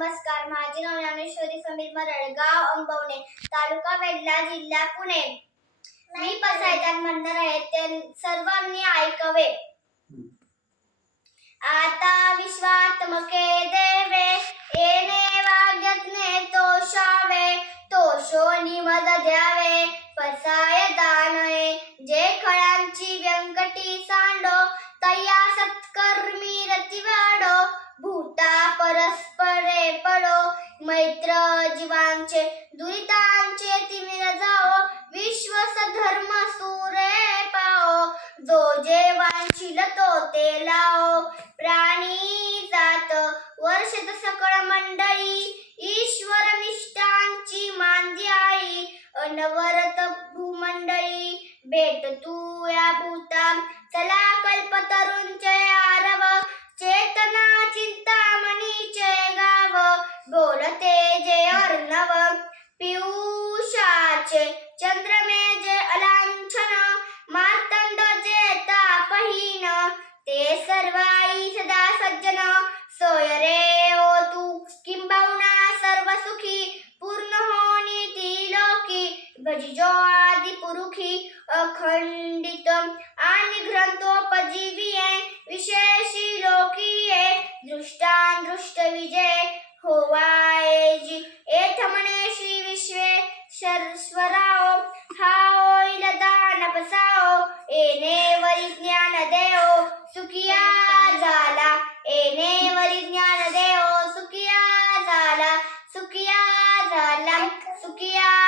नमस्कार. माझे नाव ज्ञानेश्वरी समीर मरड गाव अंबवणे तालुका वेल्हा जिल्हा पुणे. मी पसायदान म्हणणार आहे ते सर्वांनी ऐकावे. आता विश्वात्मके देवे येणे वाग्यज्ञे तोषावे तोषोनी मद द्यावे पसाय दानये जे खळांची व्यंकटी सांडो तया सत्कर्मी रतिवाडो भूता परस्परे मैत्र जीवांचे दुरितांचे तिमिर जाओ विश्व धर्म सुरे पाओ जो जे तो ते लाओ प्राणी जात वर्षत सकळ मंडळी ईश्वर निष्ठांची आई अनवरत भूमंडळी भेट तू या તે જે અર્ણવ પિયુષા છે ચંદ્રમે જે અલાંછન માર્તંડ જે તાપહીન તે સર્વાઈ સદા સજ્જન સોયરે તું કિંબાઉના સર્વ સુખી પૂર્ણ હોની તિલોકી ભજજો આદિ પુરુખી અખંડિત દૃષ્ટ વિજય होवायेजी। एथमणे श्री विश्वेश्वराओ हाओ इलदान पसाओ एने वरी ज्ञान देओ सुखिया झाला एने वरी ज्ञान देओ सुखिया झाला सुखिया झाला सुखिया